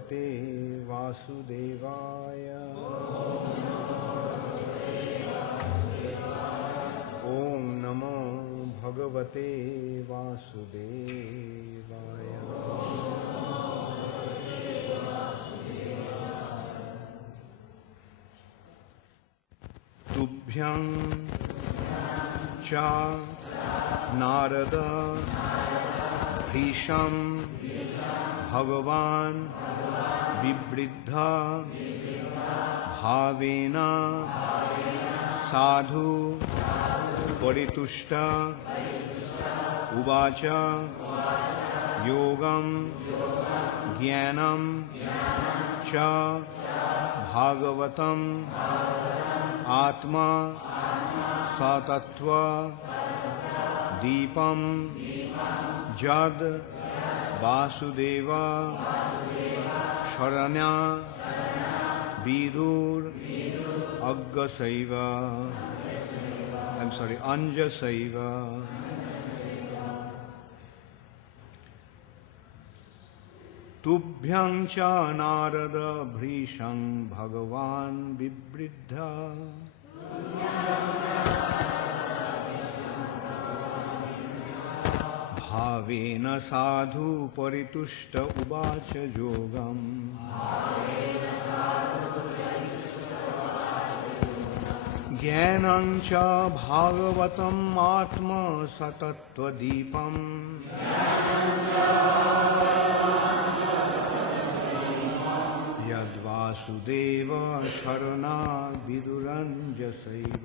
भगवते वासुदेवाय। ओम नमो भगवते वासुदेवाय। तुभ्यं च नारद भीषं भगवान् विवृद्ध भावेन साधु परितुष्ट उवाच योगं ज्ञानं च भागवतं आत्मा सतत्व दीपं जद वासुदेव शरण्या विदुर अग्गसैव अंजसैव। तुभ्यं च नारद भृशं भगवान् विवृद्ध भावेन साधु परितुष्ट उवाच योगम् ज्ञानं च भागवतम् आत्मसतत्वदीपम् यद्वासुदेव शरणा विदुरञ्जसैव।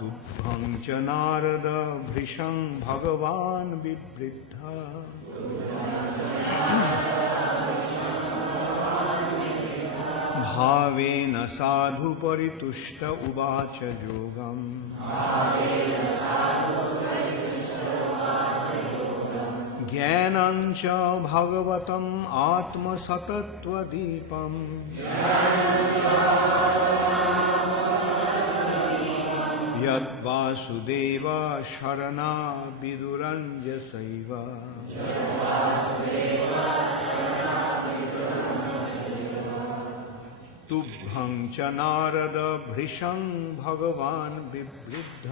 तुभ्यं च नारद भृशं भगवान् विवृद्ध भावेन साधु परितुष्ट उवाच योगम् ज्ञानं च भगवतम् आत्मसतत्वदीपम् यद्वासुदेव शरणा विदुरञ्जसैव। तुभ्यं च नारद भृशं भगवान् विवृद्ध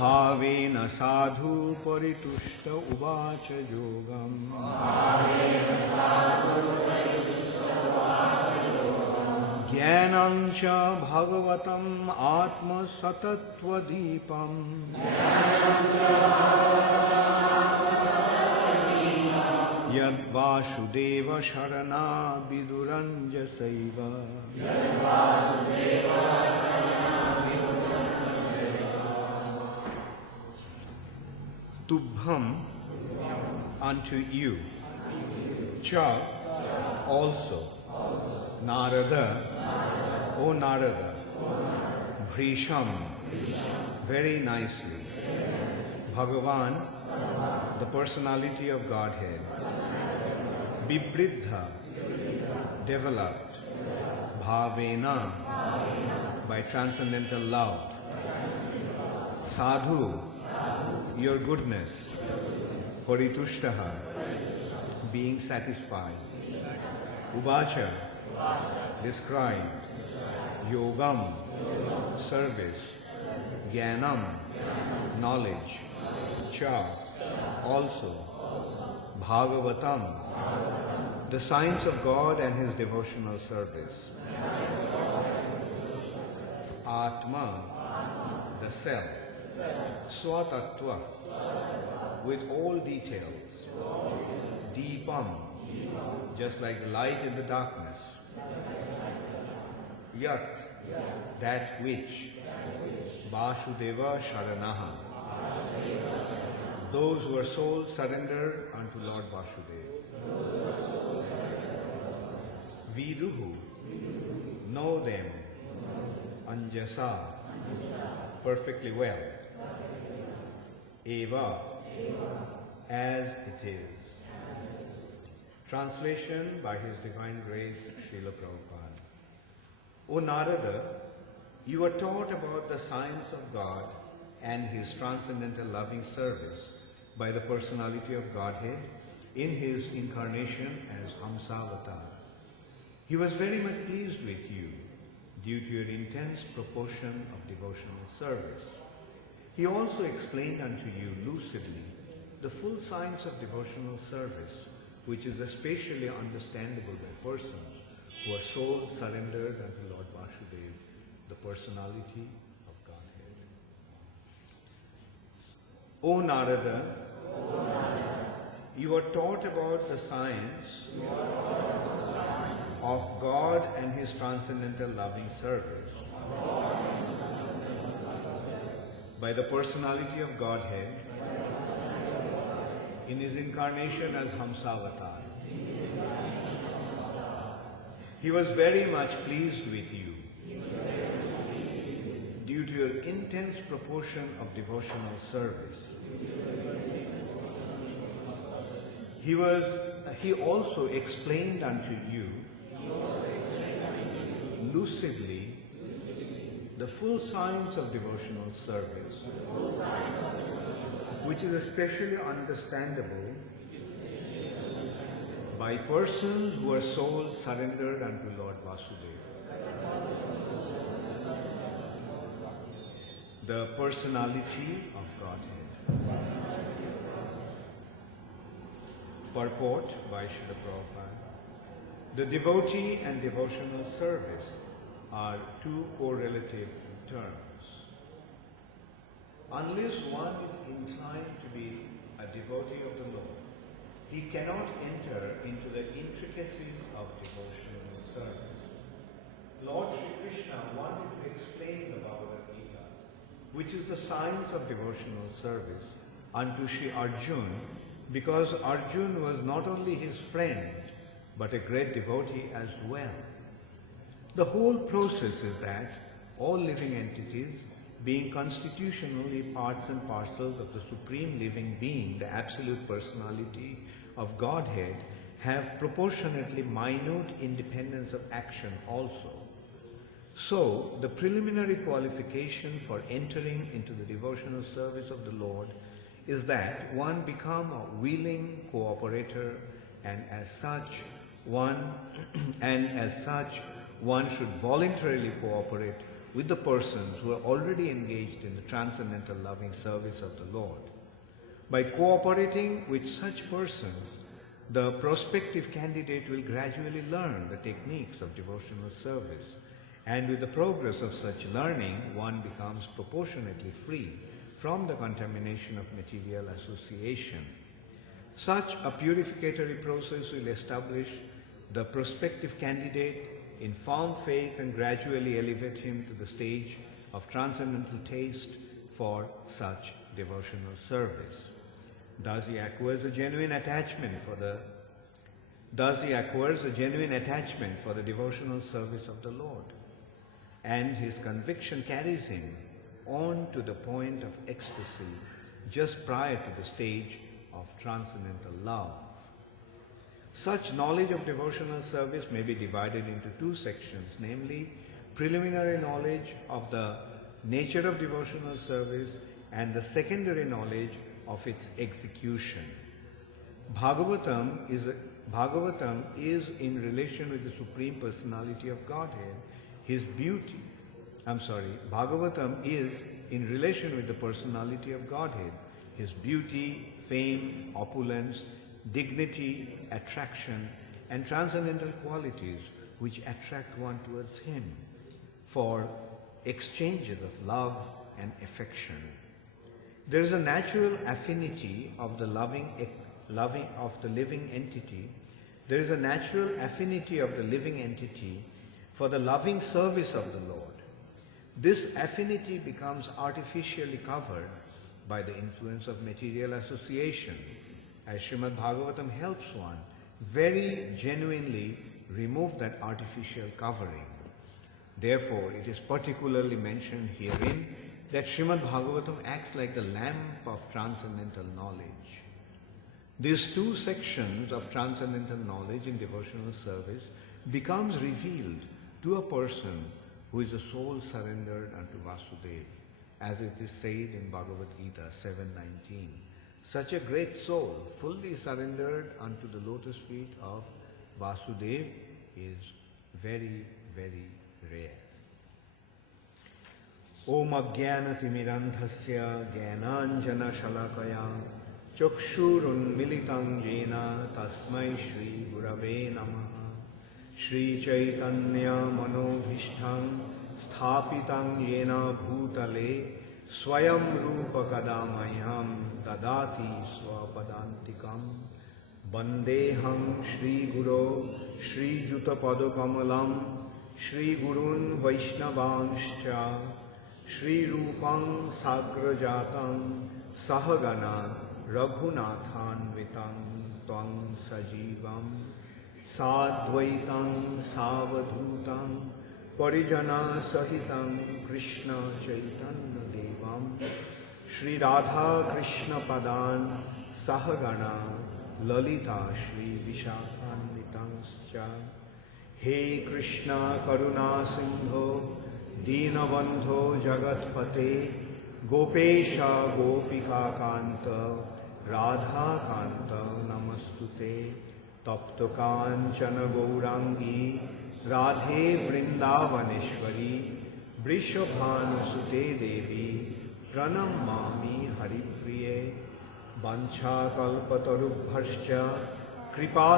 भावेन साधु परितुष्ट उवाच योगम् ज्ञानं च भगवतम् आत्मसतत्वदीपम् यद्वासुदेव शरणा विदुरञ्जसैव। Tubham, unto you, cha, also, Narada, O Narada, Bhrisham, very nicely, Bhagavan, the personality of Godhead, Vibridha, developed, Bhavena, by transcendental love, Sadhu, your goodness, Paritushtaha, being satisfied, Uvacha, described, Yogam, service, Jnanam, knowledge, Cha, also, Bhagavatam, the science of God and His devotional service, Atma, the self, Swatattva, with all details, Deepam, just like the light in the darkness, Yat, that which, Vasudeva Sharanaha, those who are soul surrendered unto Lord Vasudeva. Viduhu, know them, Anjasa, perfectly well. Eva, as it is. Translation by His Divine Grace, Srila Prabhupada. O Narada, You are taught about the science of God and His transcendental loving service by the personality of Godhead in His incarnation as Hamsavatar. He was very much pleased with you due to your intense proportion of devotional service. He also explained unto you lucidly the full science of devotional service, which is especially understandable by persons who are soul surrendered unto Lord Vasudeva, the personality of Godhead. O Narada, you are taught about the science of God and His transcendental loving service by the personality of Godhead in His incarnation as Hamsavatar. He was very much pleased with you due to your intense proportion of devotional service. He also explained unto you lucidly the full science of devotional service, which is especially understandable by persons who are souls surrendered unto Lord Vasudeva, the personality of Godhead. Purport by Srila Prabhupada. The devotee and devotional service are two correlative terms. Unless one is inclined to be a devotee of the Lord, he cannot enter into the intricacies of devotional service. Lord Sri Krishna wanted to explain the Bhagavad Gita, which is the science of devotional service, unto Sri Arjuna, because Arjuna was not only his friend, but a great devotee as well. The whole process is that all living entities, being constitutionally parts and parcels of the Supreme Living Being, the Absolute Personality of Godhead, have proportionately minute independence of action also. So, the preliminary qualification for entering into the devotional service of the Lord is that one become a willing cooperator, and as such one should voluntarily cooperate with the persons who are already engaged in the transcendental loving service of the Lord. By cooperating with such persons, the prospective candidate will gradually learn the techniques of devotional service, and with the progress of such learning, one becomes proportionately free from the contamination of material association. Such a purificatory process will establish the prospective candidate in firm faith and gradually elevate him to the stage of transcendental taste for such devotional service. Thus he acquires a genuine attachment for the devotional service of the Lord, and his conviction carries him on to the point of ecstasy just prior to the stage of transcendental love. Such knowledge of devotional service may be divided into two sections, namely preliminary knowledge of the nature of devotional service and the secondary knowledge of its execution. Bhagavatam is in relation with the Supreme Personality of Godhead, His beauty. Bhagavatam is in relation with the personality of Godhead, His beauty, fame, opulence, dignity, attraction, and transcendental qualities which attract one towards Him for exchanges of love and affection. There is a natural affinity of the living entity. There is a natural affinity of the living entity for the loving service of the Lord. This affinity becomes artificially covered by the influence of material association, as Srimad Bhagavatam helps one very genuinely remove that artificial covering. Therefore, it is particularly mentioned herein that Srimad Bhagavatam acts like the lamp of transcendental knowledge. These two sections of transcendental knowledge in devotional service becomes revealed to a person who is a soul surrendered unto Vasudeva, as it is said in Bhagavad Gita 7:19. Such a great soul, fully surrendered unto the lotus feet of Vasudeva, is very, very rare. Om Ajnanatimirandhasya Jnananjana Shalakaya Chakshurunmilitam Jena Tasmai Shri Gurave Namaha Shri Chaitanya Manobhishtam Sthapitam Yena Bhutale Swayam Rupa Kadamayam Dadati Swapadantikam Bandeham Shri Guru Shri Juta Padakamalam Shri Gurun Vaishnavanscha Shri Rupam Sagrajatam Sahagana Raghunathan Vitam Twang Sajivam Sadvaitam Savadhutam Parijana Sahitam Krishna Chaitanya Devam Shri Radha Krishna Padan Sahagana Lalita Shri Vishakhanvitanscha He Krishna Karuna Sindho Deenabandho Jagatpate Gopesha Gopika Kanta Radha Kanta Namastute Tapta Kanchana Gaurangi Radhe Vrindavaneshwari Vrishabhanusute Devi Pranamami Haripriye Vancha Kalpatarubhascha Kripa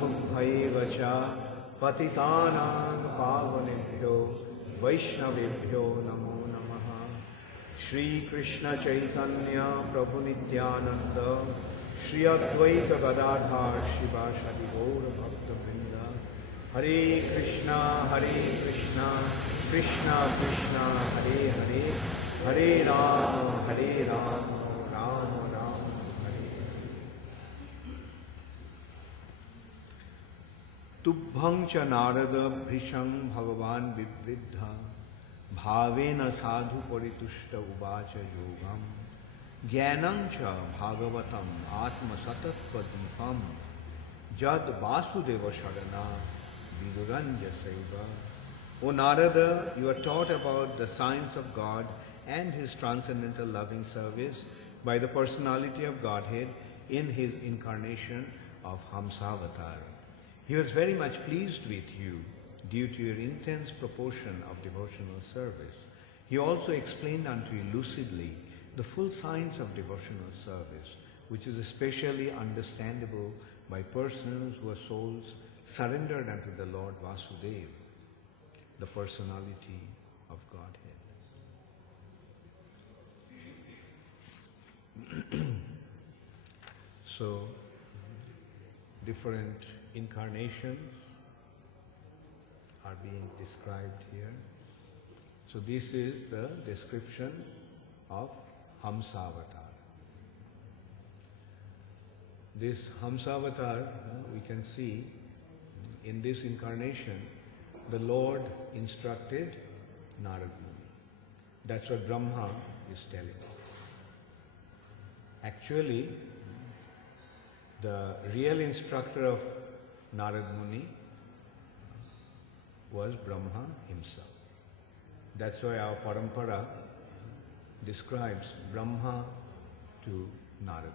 Sindhubhaivacha Patitanang Pavanebhyo Vaishnavebhyo Namo Namaha Shri Krishna Chaitanya Prabhu Nityananda Shri Advaita Gadadhar Shivashadi Gaura Bhakta Vrinda Hare Krishna Krishna Krishna Hare Hare Hare Rama Rama Rama Hare Tubhang cha Narada Bhrisham Bhagavan Vivriddha Bhavena Sadhu Paritushta Uvacha Yogam Jnanam cha Bhagavatam Atma Satatva Deepam Jad Vasudeva Sharana Viduranja Saiva. O Narada, you are taught about the science of God and His transcendental loving service by the personality of Godhead in His incarnation of Hamsavatar. He was very much pleased with you due to your intense proportion of devotional service. He also explained unto you lucidly the full science of devotional service, which is especially understandable by persons who are souls surrendered unto the Lord Vasudeva, the personality of Godhead. So, different incarnations are being described here. So this is the description of Hamsavatar. This Hamsavatar, we can see in this incarnation, the Lord instructed Narad Muni. That's what Brahma is telling. Actually, the real instructor of Narad Muni was Brahma himself. That's why our parampara describes Brahma to Narad Muni.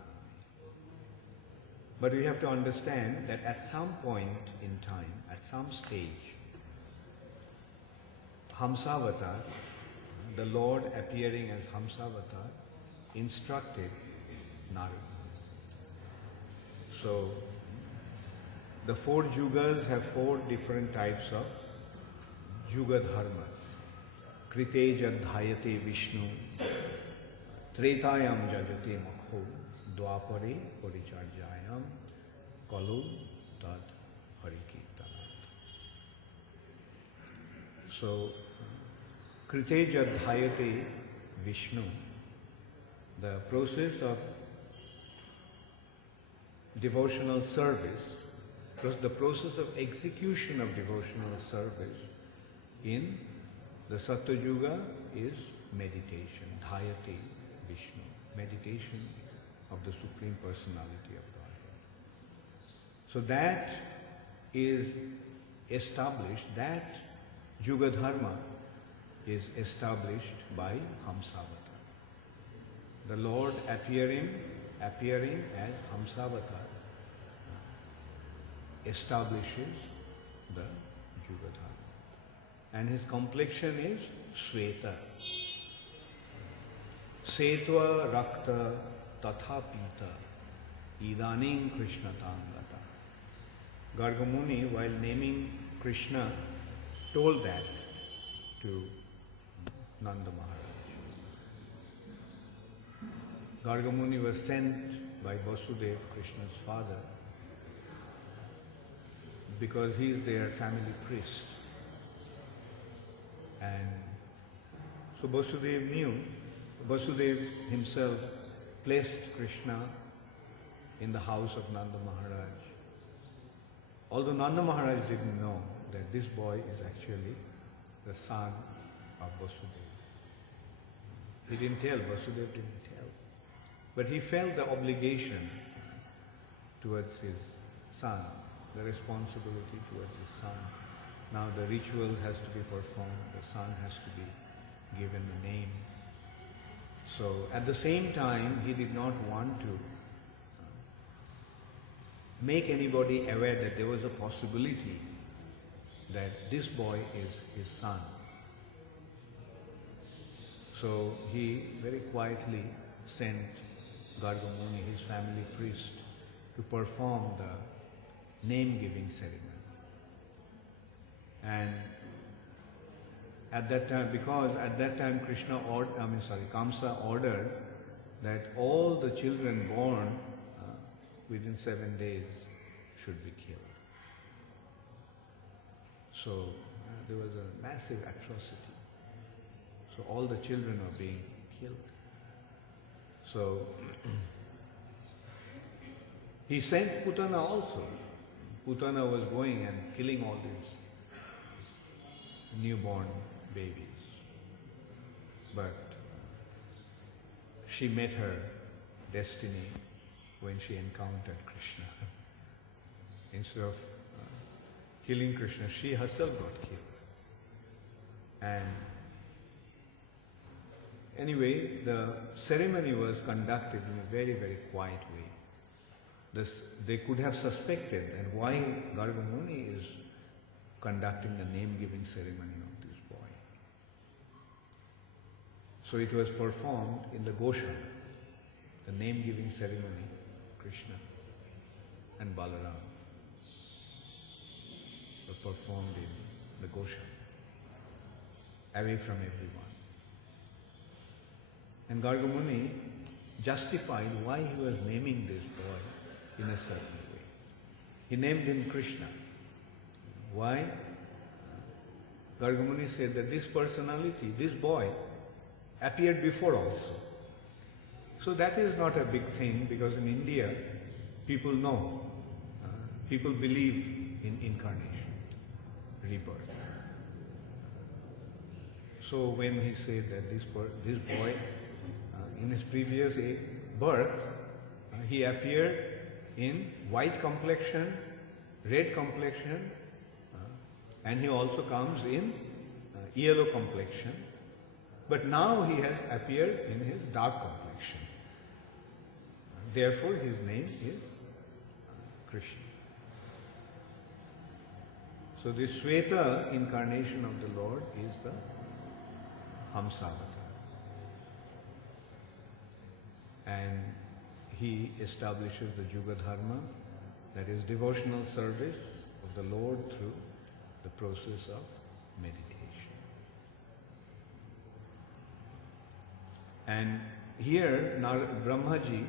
But we have to understand that at some point in time, at some stage, Hamsavatar, the Lord appearing as Hamsavatar, instructed Narad Muni. So, the four yugas have four different types of yuga dharma. Kriteja dhyate Vishnu, Tretayam jajate makho, Dwapare paricharjayam, Kalu tad harikirtanat. So, Kriteja dhyate Vishnu, the process of devotional service, the process of execution of devotional service in the Satya Yuga is meditation, Dhyate Vishnu, meditation of the Supreme Personality of Godhead. So that is established, that Yuga Dharma is established by Hamsavatar. The Lord appearing as Hamsavatar establishes the Yugadharma. And his complexion is Sweta. Setva Rakta Tatha Pita Idanim Krishna Tangata. Gargamuni, while naming Krishna, told that to Nanda Maharaj. Gargamuni was sent by Vasudeva, Krishna's father, because he is their family priest. And so Vasudeva himself placed Krishna in the house of Nanda Maharaj. Although Nanda Maharaj didn't know that this boy is actually the son of Vasudeva. He didn't tell, Vasudeva didn't tell. But he felt the obligation towards his son, the responsibility towards his son. Now the ritual has to be performed, the son has to be given a name. So at the same time, he did not want to make anybody aware that there was a possibility that this boy is his son. So he very quietly sent Gargamuni, his family priest, to perform the name-giving ceremony. And at that time, because at that time Kamsa ordered that all the children born within 7 days should be killed. So there was a massive atrocity. So all the children were being killed. So he sent Putana also. Putana was going and killing all these newborn babies. But she met her destiny when she encountered Krishna. Instead of killing Krishna, she herself got killed. And anyway, the ceremony was conducted in a very, very quiet way. They could have suspected and why Gargamuni is conducting the name-giving ceremony of this boy. So it was performed in the Goshan, the name-giving ceremony, Krishna and Balaram were performed in the Goshan, away from everyone. And Gargamuni justified why he was naming this boy in a certain way. He named him Krishna. Why? Gargamuni said that this personality, this boy, appeared before also. So that is not a big thing, because in India, people know, people believe in incarnation, rebirth. So when he said that this boy, in his previous birth, he appeared in white complexion, red complexion, and he also comes in yellow complexion. But now he has appeared in his dark complexion. Therefore his name is Krishna. So this Sweta incarnation of the Lord is the Hamsavatar. And he establishes the Yugadharma, that is devotional service of the Lord through the process of meditation. And here Brahmaji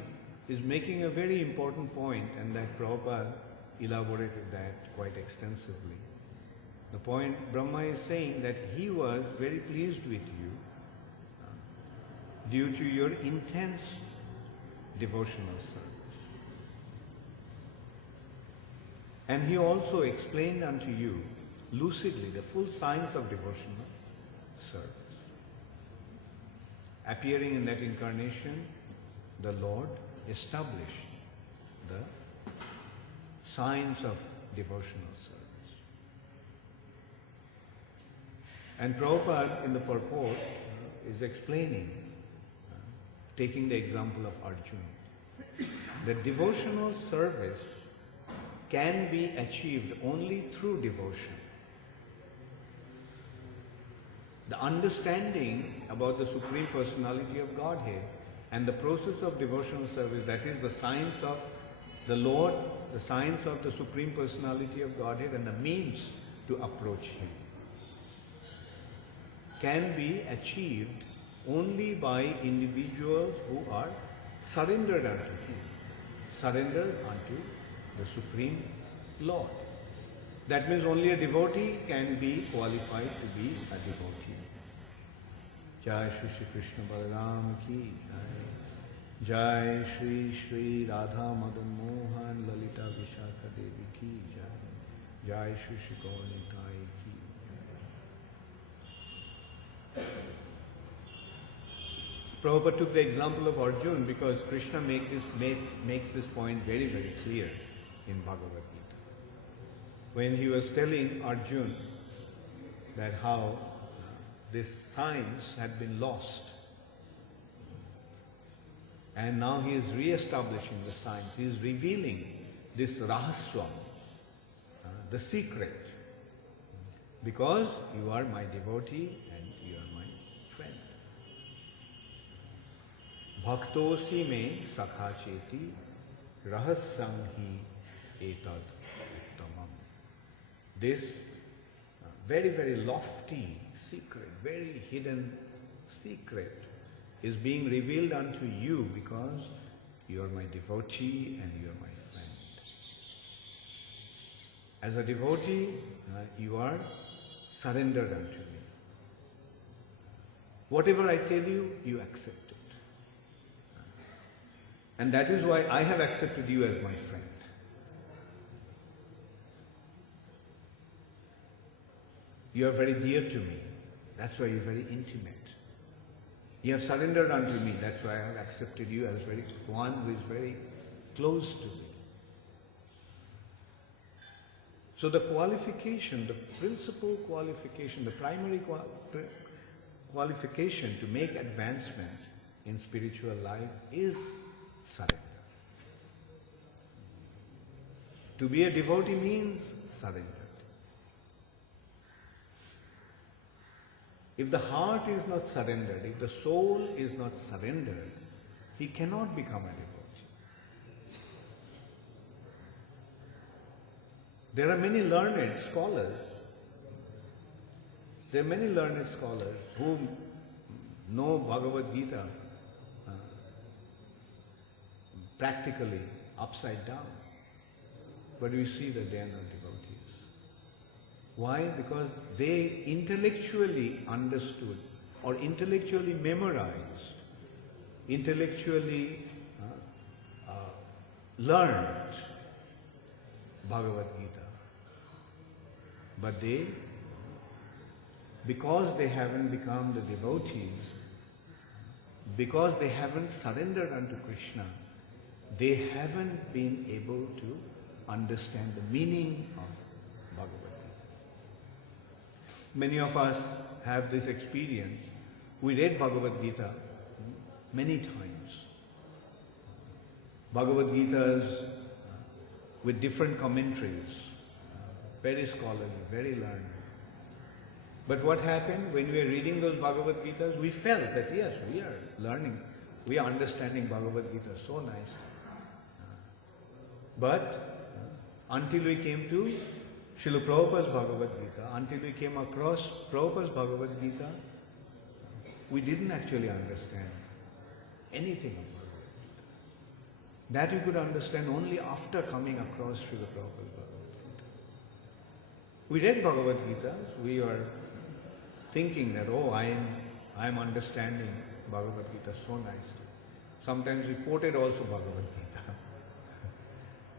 is making a very important point, and that Prabhupada elaborated that quite extensively. The point Brahma is saying that he was very pleased with you due to your intense devotional service. And he also explained unto you lucidly the full science of devotional service. Appearing in that incarnation, the Lord established the science of devotional service. And Prabhupada in the purport is explaining, taking the example of Arjuna, that devotional service can be achieved only through devotion. The understanding about the Supreme Personality of Godhead and the process of devotional service, that is the science of the Lord, the science of the Supreme Personality of Godhead and the means to approach Him, can be achieved only by individuals who are surrendered unto Him, surrendered unto the Supreme Lord. That means only a devotee can be qualified to be a devotee. Jai Shri Krishna Balaram ki Jai. Jai Shri Shri Radha Madan Mohan Lalita Vishakha Devi ki Jai. Jai Shri Shri Gauranitai ki. Prabhupada took the example of Arjuna because Krishna makes this point very, very clear in Bhagavad Gita. When he was telling Arjuna that how this science had been lost, and now he is re-establishing the science. He is revealing this rahasya, the secret, because you are my devotee and you are my friend. Bhaktosi me sakha cheti rahasyam hi etad uttamam. This very, very lofty secret, very hidden secret is being revealed unto you because you are my devotee and you are my friend. As a devotee, you are surrendered unto me. Whatever I tell you, you accept it. And that is why I have accepted you as my friend. You are very dear to me. That's why you are very intimate. You have surrendered unto me. That's why I have accepted you as one who is very close to me. So the qualification, the principal qualification, the primary qualification to make advancement in spiritual life is surrender. To be a devotee means surrender. If the heart is not surrendered, if the soul is not surrendered, he cannot become a devotee. There are many learned scholars. There are many learned scholars who know Bhagavad Gita practically upside down. But we see that they are not devotees. Why? Because they intellectually understood or intellectually memorized, intellectually learned Bhagavad Gita. But they, because they haven't become the devotees, because they haven't surrendered unto Krishna, they haven't been able to understand the meaning of Bhagavad Gita. Many of us have this experience. We read Bhagavad Gita many times. Bhagavad Gitas with different commentaries, very scholarly, very learned. But what happened when we are reading those Bhagavad Gitas? We felt that yes, we are learning, we are understanding Bhagavad Gita so nicely. But until we came to Srila Prabhupada's Bhagavad Gita, until we came across Prabhupada's Bhagavad Gita, we didn't actually understand anything of Bhagavad Gita. That we could understand only after coming across Srila Prabhupada's Bhagavad Gita. We read Bhagavad Gita, we are thinking that, oh, I am understanding Bhagavad Gita so nicely. Sometimes we quoted also Bhagavad Gita.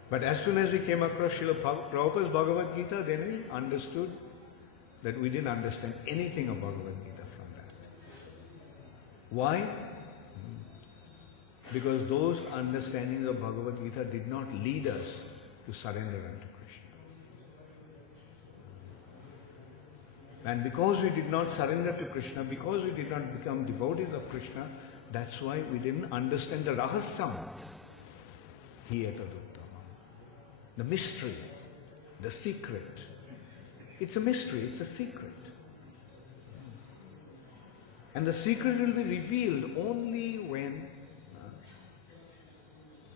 But as soon as we came across Srila Prabhupada's Bhagavad Gita, then we understood that we didn't understand anything of Bhagavad Gita from that. Why? Because those understandings of Bhagavad Gita did not lead us to surrender unto Krishna. And because we did not surrender to Krishna, because we did not become devotees of Krishna, that's why we didn't understand the rahasyam. Hi etaduttamam. The mystery, the secret. It's a mystery, it's a secret. And the secret will be revealed only when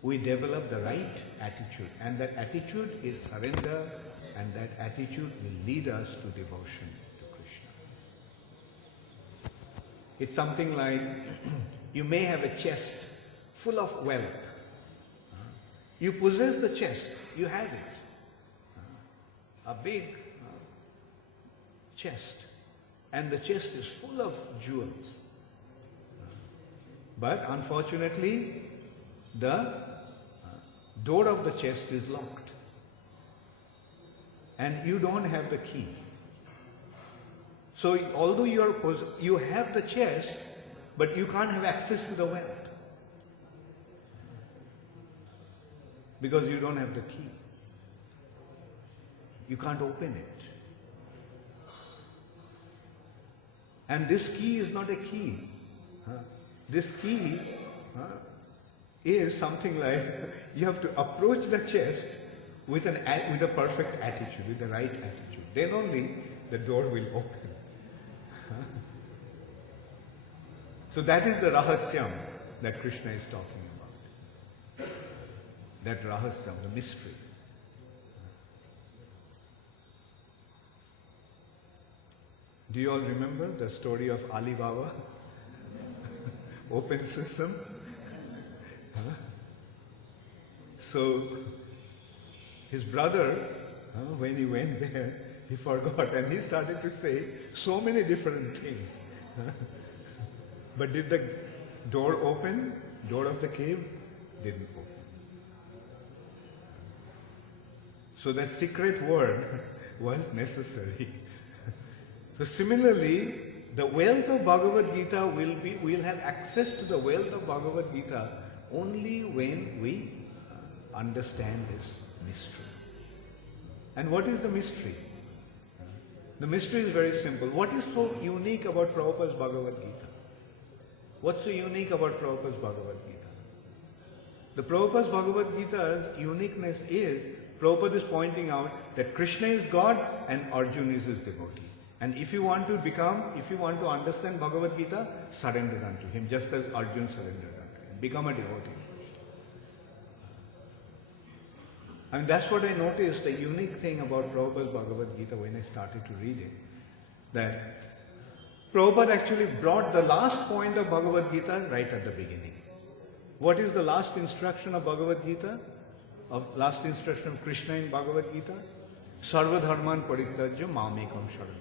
we develop the right attitude. And that attitude is surrender, and that attitude will lead us to devotion to Krishna. It's something like you may have a chest full of wealth. You possess the chest, you have it. A big chest. And the chest is full of jewels. But unfortunately, the door of the chest is locked. And you don't have the key. So although you have the chest, but you can't have access to the wealth. Because you don't have the key. You can't open it. And this key is not a key. This key is something like you have to approach the chest with a perfect attitude, with the right attitude. Then only the door will open. So that is the rahasyam that Krishna is talking about. That rahasyam, the mystery. Do you all remember the story of Alibaba? Open system? So, his brother, when he went there, he forgot and he started to say so many different things. But did the door open? Door of the cave? Didn't open. So that secret word was necessary. So similarly, the wealth of Bhagavad Gita we'll have access to the wealth of Bhagavad Gita only when we understand this mystery. And what is the mystery? The mystery is very simple. What is so unique about Prabhupada's Bhagavad Gita? What's so unique about Prabhupada's Bhagavad Gita? The Prabhupada's Bhagavad Gita's uniqueness is, Prabhupada is pointing out that Krishna is God and Arjuna is his devotee. And if you want to understand Bhagavad Gita, surrender unto him, just as Arjuna surrendered unto him. Become a devotee. I mean, that's what I noticed, the unique thing about Prabhupada's Bhagavad Gita when I started to read it. That Prabhupada actually brought the last point of Bhagavad Gita right at the beginning. What is the last instruction of Bhagavad Gita? Last instruction of Krishna in Bhagavad Gita? Sarva dharman parityajya mamekam sharanam.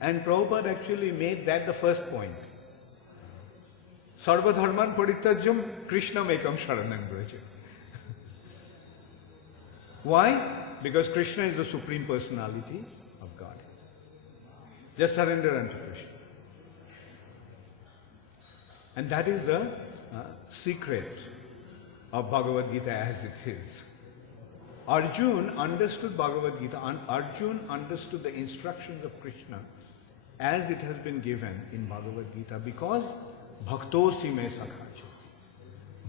And Prabhupada actually made that the first point. Sarva dharman parityajyam Krishna mekam sharanam braja. Why? Because Krishna is the Supreme Personality of God. Just surrender unto Krishna. And that is the secret of Bhagavad Gita as it is. Arjuna understood Bhagavad Gita, and Arjuna understood the instructions of Krishna as it has been given in Bhagavad Gita, because bhaktosi me sakhacha,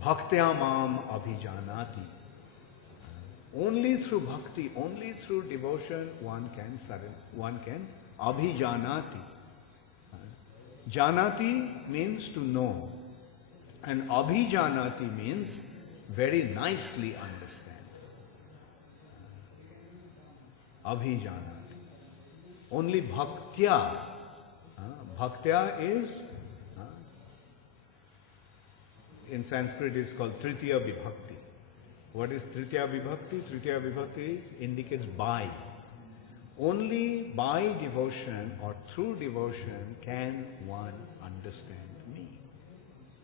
bhaktya mam abhijanati. Only through bhakti, only through devotion one can abhijanati. Janati means to know, and abhijanati means very nicely understand. Abhijanati. Only bhaktya. Bhaktya is, in Sanskrit it's called Tritiya Vibhakti. What is Tritiya Vibhakti? Tritiya Vibhakti indicates by. Only by devotion or through devotion can one understand me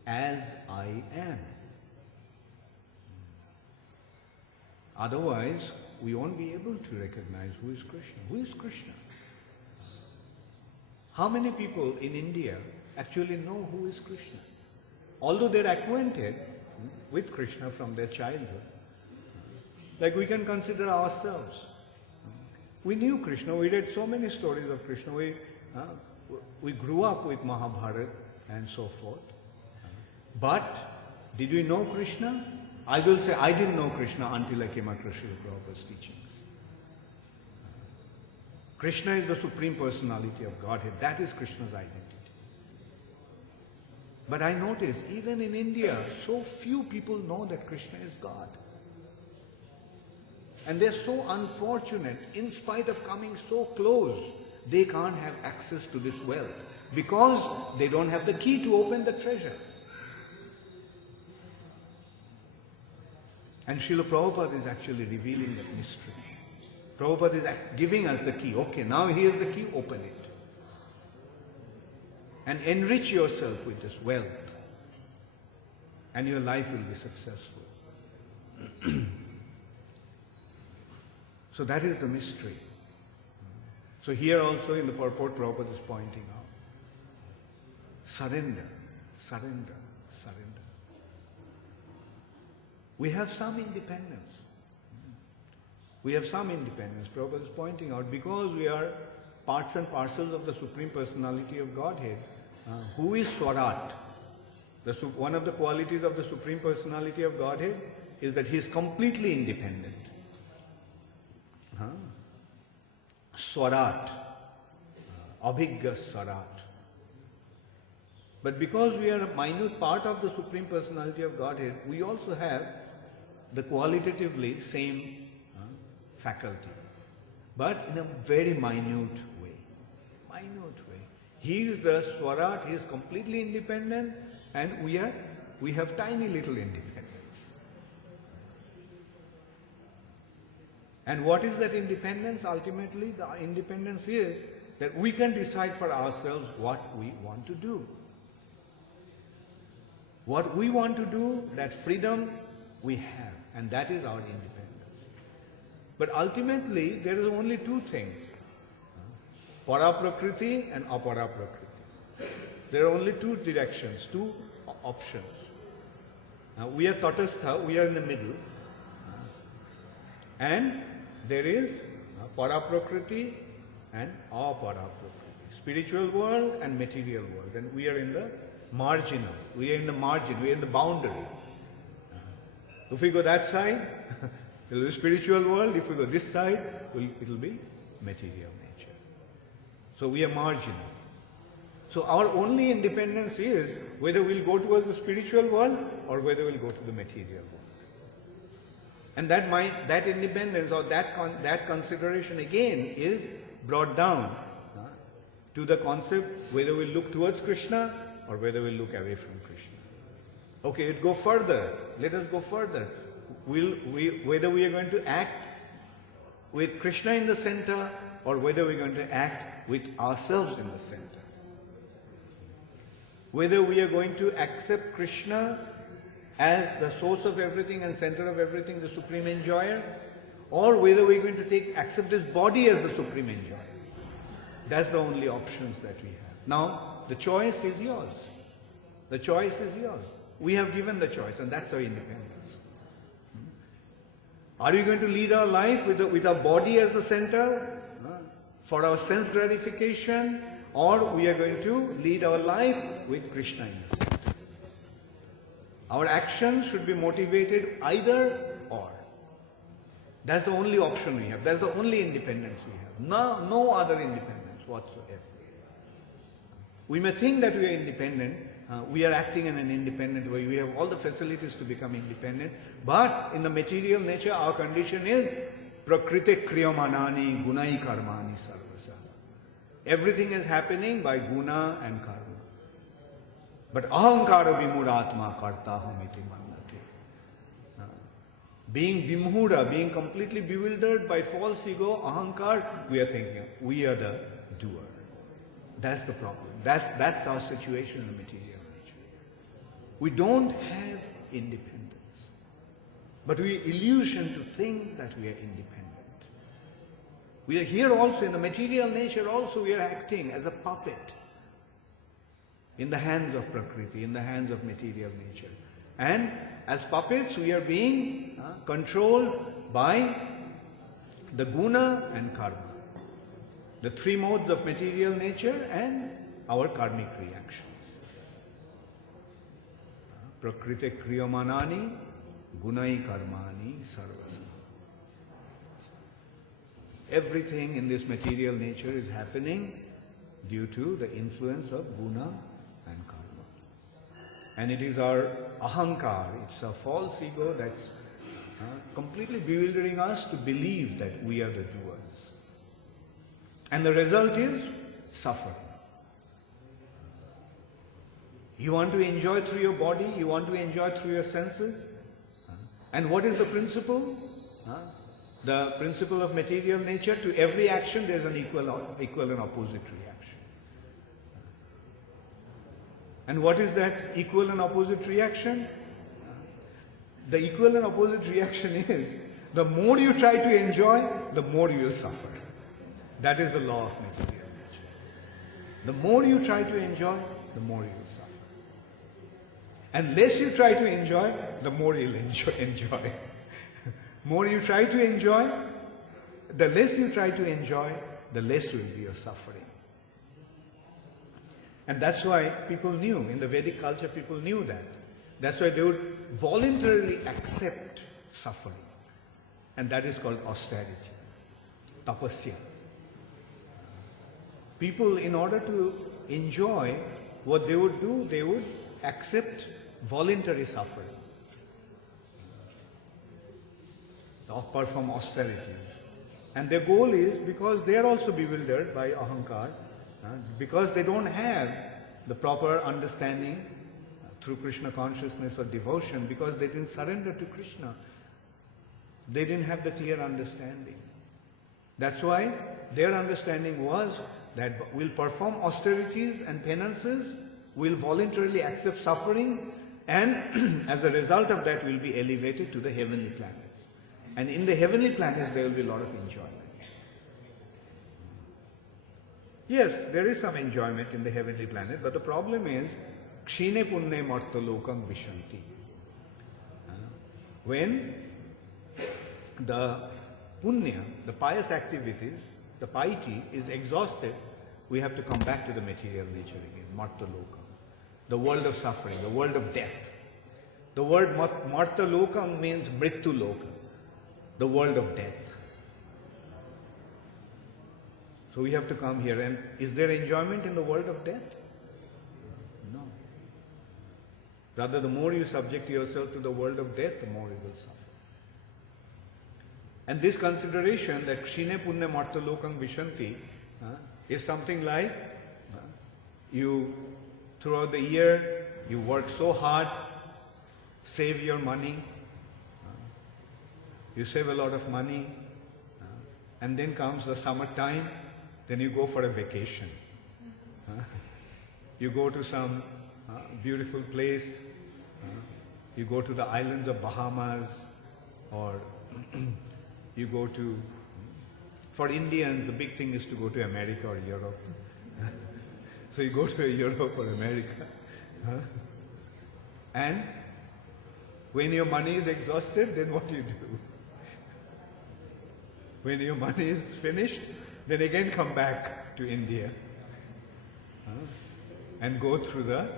as I am. Otherwise, we won't be able to recognize who is Krishna. Who is Krishna? How many people in India actually know who is Krishna? Although they're acquainted with Krishna from their childhood. Like we can consider ourselves. We knew Krishna, we read so many stories of Krishna, we grew up with Mahabharata and so forth. But did we know Krishna? I will say I didn't know Krishna until I came across Srila Prabhupada's teachings. Krishna is the Supreme Personality of Godhead. That is Krishna's identity. But I noticed, even in India, so few people know that Krishna is God. And they're so unfortunate, in spite of coming so close, they can't have access to this wealth because they don't have the key to open the treasure. And Srila Prabhupada is actually revealing that mystery. Prabhupada is giving us the key. Okay, now here's the key, open it. And enrich yourself with this wealth. And your life will be successful. So that is the mystery. So here also in the purport, Prabhupada is pointing out, surrender, surrender, surrender. We have some independence. We have some independence. Prabhupada is pointing out, because we are parts and parcels of the Supreme Personality of Godhead. Who is Swarat? One of the qualities of the Supreme Personality of Godhead is that he is completely independent. Swarat, Abhigga Swarat. But because we are a minute part of the Supreme Personality of Godhead, we also have the qualitatively same faculty, but in a very minute way. Minute way. He is the Swarat, he is completely independent, and we have tiny little independence. And what is that independence? Ultimately, the independence is that we can decide for ourselves what we want to do. What we want to do, that freedom we have, and that is our independence. But ultimately, there is only two things, Para-prakriti and Apara-prakriti. There are only two directions, two options. Now, we are Tatastha, we are in the middle, and there is Para-prakriti and Apara-prakriti. Spiritual world and material world, and we are in the marginal, we are in the margin, we are in the boundary. If we go that side, it will be spiritual world. If we go this side, it will be material nature. So we are marginal. So our only independence is whether we'll go towards the spiritual world or whether we'll go to the material world. And that independence or that consideration again is brought down to the concept whether we look towards Krishna or whether we look away from Krishna. Okay, let's go further. Let us go further. Whether we are going to act with Krishna in the center or whether we're going to act with ourselves in the center. Whether we are going to accept Krishna as the source of everything and center of everything, the supreme enjoyer, or whether we're going to accept this body as the supreme enjoyer. That's the only options that we have. Now, the choice is yours. The choice is yours. We have given the choice, and that's our independence. Are we going to lead our life with our body as the center for our sense gratification, or we are going to lead our life with Krishna in the center? Our actions should be motivated either or. That's the only option we have. That's the only independence we have. No other independence whatsoever. We may think that we are independent, we are acting in an independent way, we have all the facilities to become independent, but in the material nature our condition is prakriti kriyamanani gunai karmani sarvasa. Everything is happening by guna and karma. But ahankara vimuratma kartaham iti mannate. Being vimhura, being completely bewildered by false ego, ahankar, we are thinking we are the doer. That's the problem. That's our situation in the material nature. We don't have independence. But we illusion to think that we are independent. We are here also in the material nature also we are acting as a puppet in the hands of Prakriti, in the hands of material nature. And as puppets we are being controlled by the guna and karma, the three modes of material nature and our karmic reactions. Prakriti kriyamanani gunai karmani sarvasa. Everything in this material nature is happening due to the influence of guna and karma. And it is our ahankar, it's a false ego that's completely bewildering us to believe that we are the doers. And the result is suffering. You want to enjoy through your body, you want to enjoy through your senses. And what is the principle? The principle of material nature: to every action there is an equal and opposite reaction. And what is that equal and opposite reaction? The equal and opposite reaction is, the more you try to enjoy, the more you will suffer. That is the law of material nature. The more you try to enjoy, the more you will suffer. And less you try to enjoy, the more you'll enjoy. More you try to enjoy, the less you try to enjoy, the less will be your suffering. And that's why people knew, in the Vedic culture people knew that. That's why they would voluntarily accept suffering. And that is called austerity, tapasya. People, in order to enjoy, what they would do, they would accept voluntary suffering, or perform austerity. And their goal is, because they are also bewildered by ahankar, because they don't have the proper understanding through Krishna consciousness or devotion, because they didn't surrender to Krishna, they didn't have the clear understanding. That's why their understanding was that we'll perform austerities and penances, we'll voluntarily accept suffering, and as a result of that we'll be elevated to the heavenly planets. And in the heavenly planets there will be a lot of enjoyment. Yes, there is some enjoyment in the heavenly planet, but the problem is, kshine punne marta lokam vishanti. When the punya, the pious activities, the piety is exhausted, we have to come back to the material nature again, marta lokam. The world of suffering, the world of death. The word marta lokam means mrityu lokam, the world of death. So we have to come here, and is there enjoyment in the world of death? No. Rather, the more you subject yourself to the world of death, the more you will suffer. And this consideration that kshine punne marta lokam vishanti is something like you, throughout the year, you work so hard, save your money, you save a lot of money, and then comes the summer time, then you go for a vacation. You go to some beautiful place, you go to the islands of Bahamas, or you go to, for Indians, the big thing is to go to America or Europe. So you go to Europe or America. And when your money is exhausted, then what do you do? When your money is finished, then again come back to India and go through the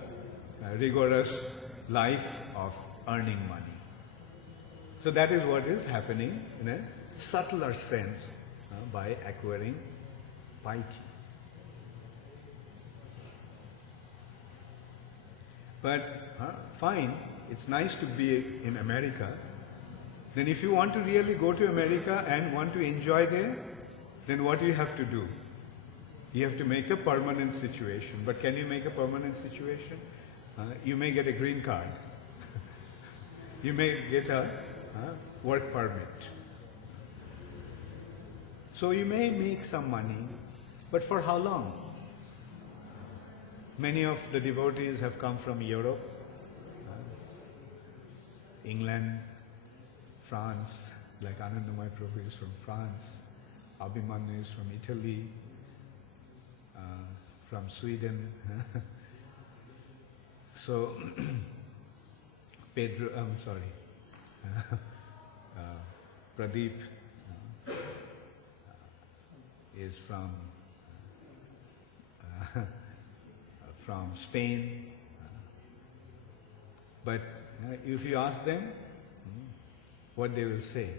rigorous life of earning money. So that is what is happening in a subtler sense by acquiring piety. But fine, it's nice to be in America. Then if you want to really go to America and want to enjoy there, then what do you have to do? You have to make a permanent situation. But can you make a permanent situation? You may get a green card. You may get a work permit. So you may make some money, but for how long? Many of the devotees have come from Europe, England, France, like Anandamai Prabhu is from France, Abhimanyu is from Italy, from Sweden. So, Pedro, I'm sorry, Pradeep from Spain. But if you ask them, what they will say?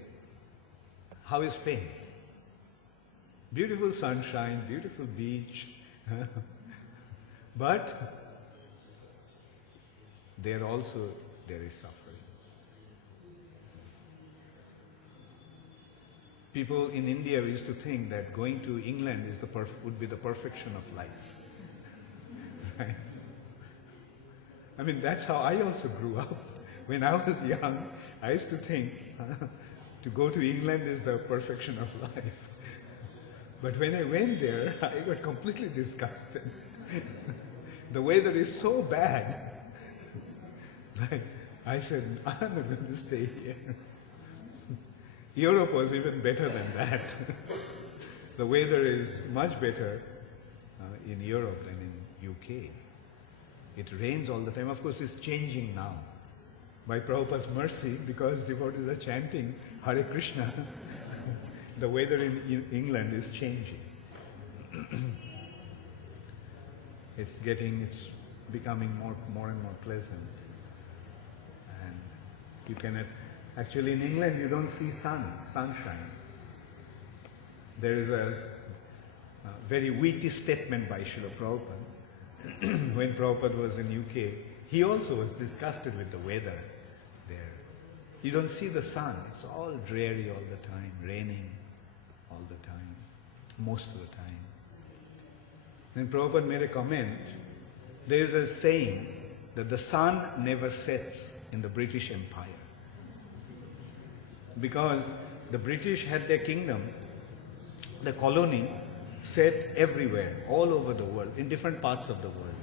How is Spain? Beautiful sunshine, beautiful beach. But there is suffering. People in India used to think that going to England would be the perfection of life. Right? I mean, that's how I also grew up. When I was young, I used to think to go to England is the perfection of life. But when I went there, I got completely disgusted. The weather is so bad. Like, I said, I'm not going to stay here. Europe was even better than that. The weather is much better in Europe than in UK. It rains all the time. Of course, it's changing now. By Prabhupada's mercy, because devotees are chanting Hare Krishna, the weather in England is changing. It's becoming more and more pleasant. And you cannot, actually in England you don't see sunshine. There is a very witty statement by Srila Prabhupada. When Prabhupada was in UK, he also was disgusted with the weather there. You don't see the sun. It's all dreary all the time, raining all the time, most of the time. Then Prabhupada made a comment. There is a saying that the sun never sets in the British Empire. Because the British had their kingdom, the colony set everywhere, all over the world, in different parts of the world.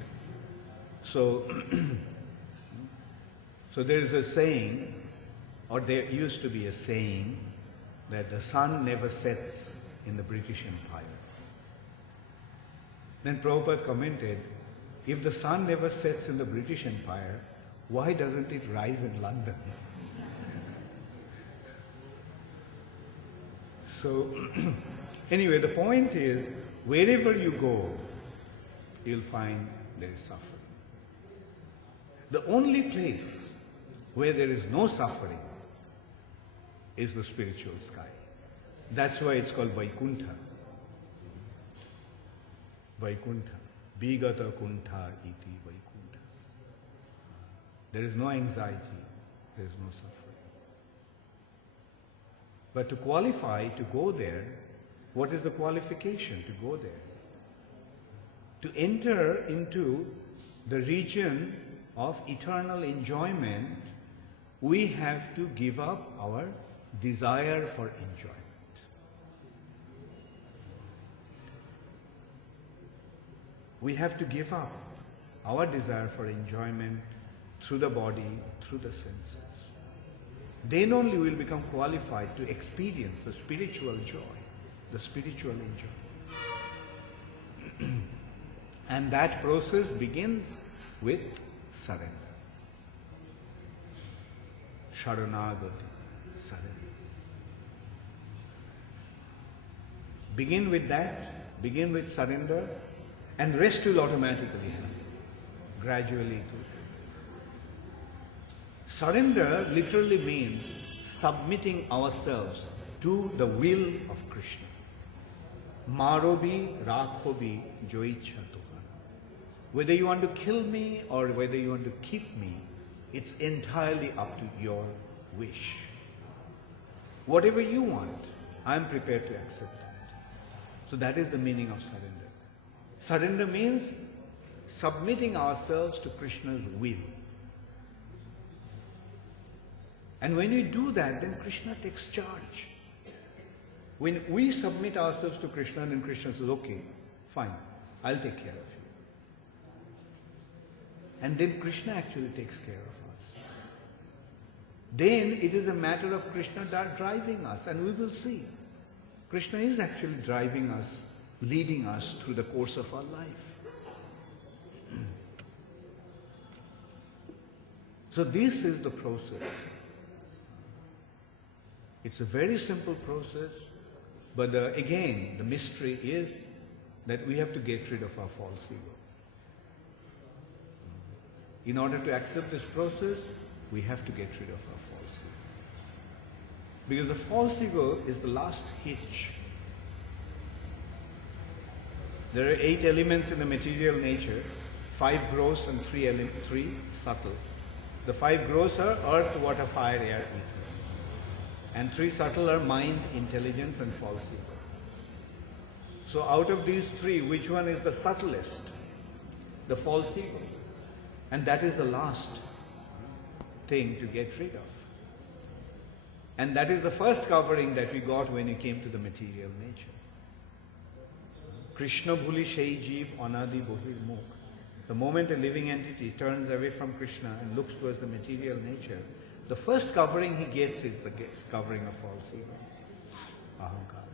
So, so there is a saying, or there used to be a saying, that the sun never sets in the British Empire. Then Prabhupada commented, if the sun never sets in the British Empire, why doesn't it rise in London? So, anyway, the point is, wherever you go, you'll find there is suffering. The only place where there is no suffering is the spiritual sky. That's why it's called Vaikuntha. Vaikuntha. Bigata kuntha iti Vaikuntha. There is no anxiety, there is no suffering. But to qualify to go there, what is the qualification to go there? To enter into the region of eternal enjoyment, we have to give up our desire for enjoyment. We have to give up our desire for enjoyment through the body, through the senses. Then only we will become qualified to experience the spiritual joy, the spiritual enjoyment. And that process begins with surrender. Sharanagati, surrender. Begin with that, begin with surrender, and rest will automatically happen, gradually. Surrender literally means submitting ourselves to the will of Krishna. Marobi rakhobi joicha tukara. Whether you want to kill me or whether you want to keep me, it's entirely up to your wish. Whatever you want, I am prepared to accept that. So that is the meaning of surrender. Surrender means submitting ourselves to Krishna's will. And when we do that, then Krishna takes charge. When we submit ourselves to Krishna, then Krishna says, okay, fine, I'll take care of you. And then Krishna actually takes care of us. Then it is a matter of Krishna driving us, and we will see. Krishna is actually driving us, leading us through the course of our life. So this is the process. It's a very simple process. But again, the mystery is that we have to get rid of our false ego. In order to accept this process, we have to get rid of our false ego. Because the false ego is the last hitch. There are 8 elements in the material nature, 5 gross and 3 subtle. The 5 gross are earth, water, fire, air, ether. And 3 subtle are mind, intelligence and false ego. So out of these 3, which one is the subtlest? The false ego. And that is the last thing to get rid of. And that is the first covering that we got when we came to the material nature. Krishna bhuli shei jeev anadi bohir mukh. The moment a living entity turns away from Krishna and looks towards the material nature, the first covering he gets is the covering of false ego, ahankar.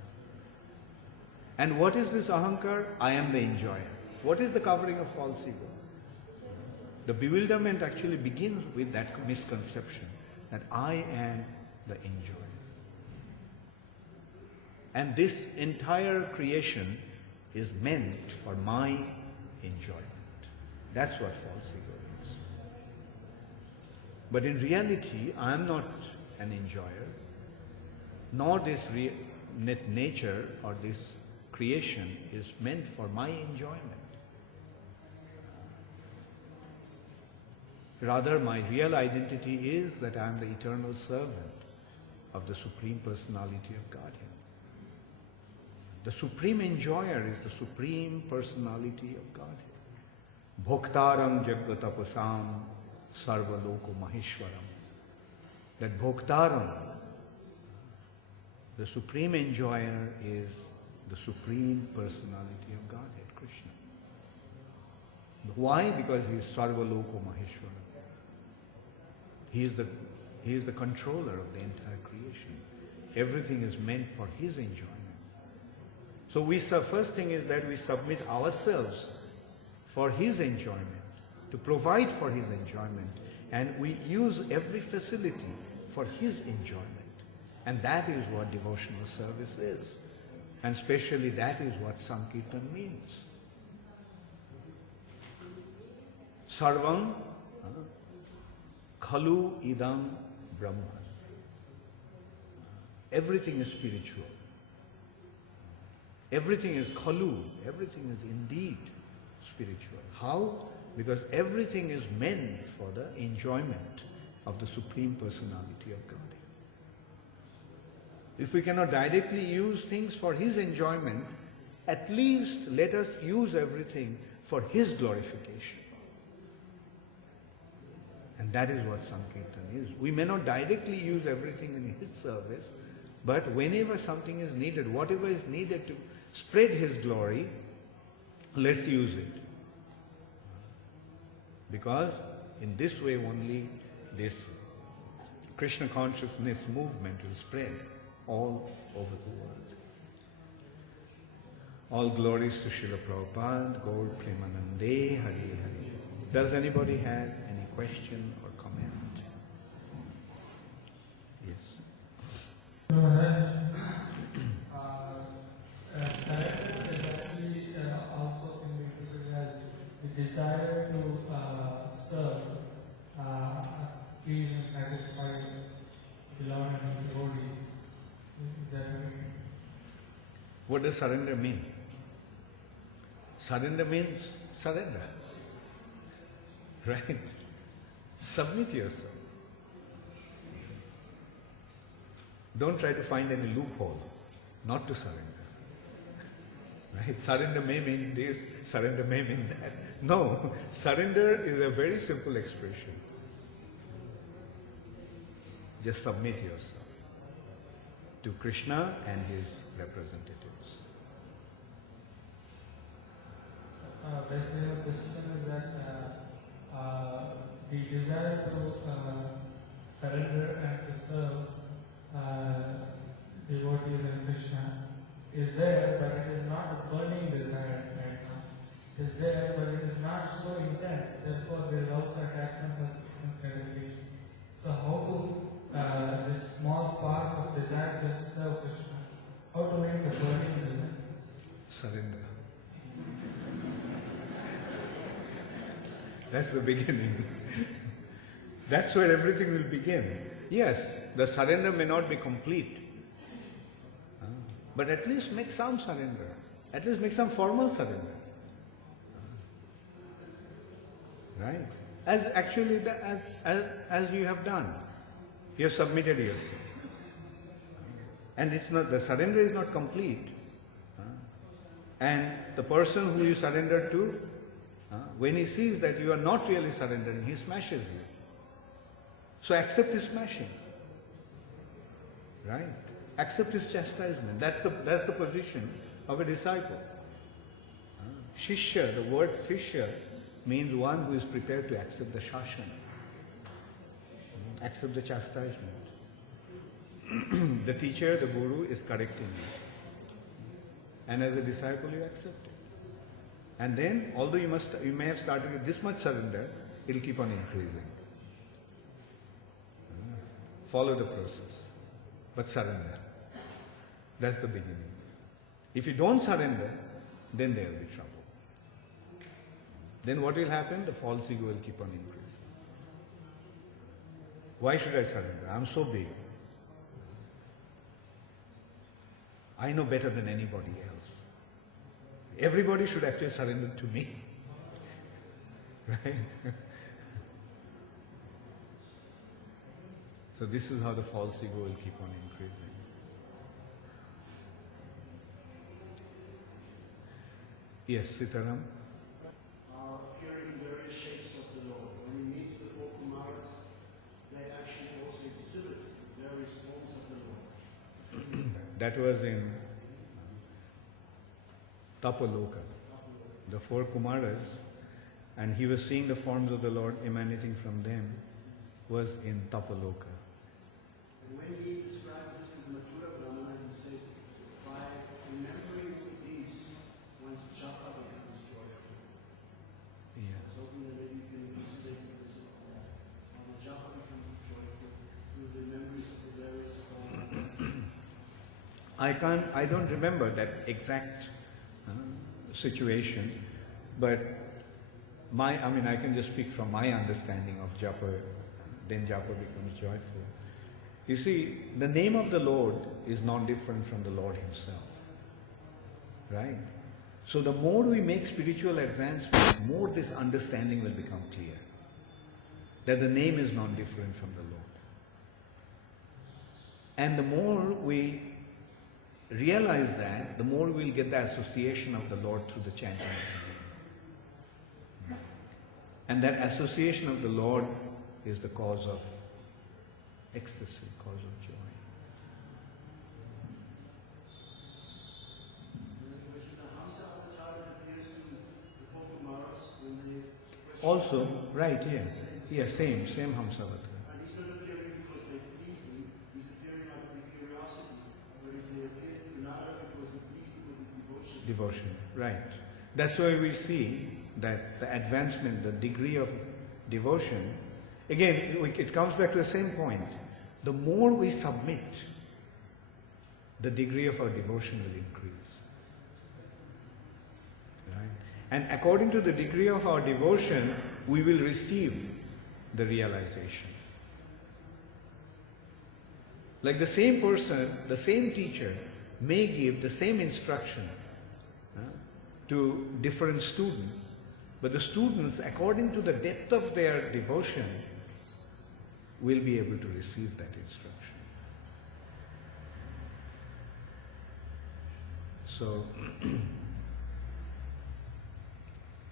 And what is this ahankar? I am the enjoyer. What is the covering of false ego? The bewilderment actually begins with that misconception that I am the enjoyer. And this entire creation is meant for my enjoyment. That's what false ego is. But in reality, I am not an enjoyer, nor this nature or this creation is meant for my enjoyment. Rather, my real identity is that I am the eternal servant of the Supreme Personality of Godhead. The Supreme Enjoyer is the Supreme Personality of Godhead. Bhoktaram Jagvatapasam Sarvaloko Maheshwaram. That Bhoktaram, the Supreme Enjoyer, is the Supreme Personality of Godhead, Krishna. Why? Because he is Sarvaloko Maheshwaram. He is the controller of the entire creation. Everything is meant for his enjoyment. So first thing is that we submit ourselves for his enjoyment, to provide for his enjoyment, and we use every facility for his enjoyment. And that is what devotional service is. And especially that is what Sankirtan means. Sarvam Khalu idam Brahman. Everything is spiritual. Everything is khalu. Everything is indeed spiritual. How? Because everything is meant for the enjoyment of the Supreme Personality of Godhead. If we cannot directly use things for his enjoyment, at least let us use everything for his glorification. And that is what Sankirtan is. We may not directly use everything in his service, but whenever something is needed, whatever is needed to spread his glory, let's use it. Because in this way only this Krishna consciousness movement will spread all over the world. All glories to Srila Prabhupada, Gaur Premanande, Hare Hare. Does anybody have any question or comment? Yes. Surrender is actually also indicated as the desire to serve, please and satisfy beloved and devotees. Is that right? What does surrender mean? Surrender means surrender. Right? Submit yourself. Don't try to find any loophole not to surrender. Right? Surrender may mean this, surrender may mean that. No, surrender is a very simple expression. Just submit yourself to Krishna and his representatives. Basically, the question is that the desire to surrender and to serve devotees and Krishna is there, but it is not a burning desire right now. It is there, but it is not so intense. Therefore, there is also attachment and gratification. So, how to this small spark of desire to serve Krishna, how to make the surrender. That's the beginning. That's where everything will begin. Yes, the surrender may not be complete, but at least make some surrender. At least make some formal surrender. Right? As actually, as you have done. You have submitted yourself. And it's not, the surrender is not complete. And the person who you surrender to, when he sees that you are not really surrendering, he smashes you. So accept his smashing. Right? Accept his chastisement. That's the position of a disciple. Shishya, the word Shishya means one who is prepared to accept the shashan. Accept the chastisement. The teacher, the guru is correcting you. And as a disciple you accept it. And then, although you may have started with this much surrender, it will keep on increasing. Follow the process. But surrender. That's the beginning. If you don't surrender, then there will be trouble. Then what will happen? The false ego will keep on increasing. Why should I surrender? I'm so big. I know better than anybody else. Everybody should actually surrender to me. Right? So this is how the false ego will keep on increasing. Yes, Sitaram? Appearing in various shapes of the Lord. When he meets the four Kumaras, they actually also exhibit various forms of the Lord. That was in Tapaloka. The four Kumaras, and he was seeing the forms of the Lord emanating from them, was in Tapaloka. And when he describes this to the Mathura Brahmana, he says, by remembering these, one's japa becomes joyful. Yeah. So hoping that maybe you can elucidate this as well. How the japa becomes joyful through the memories of the various I don't remember that exact situation, but I can just speak from my understanding of japa, then japa becomes joyful. You see, the name of the Lord is not different from the Lord Himself. Right? So the more we make spiritual advancement, more this understanding will become clear. That the name is not different from the Lord. And the more we realize that, the more we'll get the association of the Lord through the chanting of the name. And that association of the Lord is the cause of ecstasy, cause of joy. Also, right, yes. Yes, same Hamsavatar. And he's not appearing because they please him, he's appearing out of curiosity, whereas they appear to Nara because he pleased with his devotion. Devotion, right. That's why we see that the advancement, the degree of devotion, again, it comes back to the same point. The more we submit, the degree of our devotion will increase. Right? And according to the degree of our devotion, we will receive the realization. Like the same person, the same teacher may give the same instruction to different students, but the students, according to the depth of their devotion, will be able to receive that instruction. So,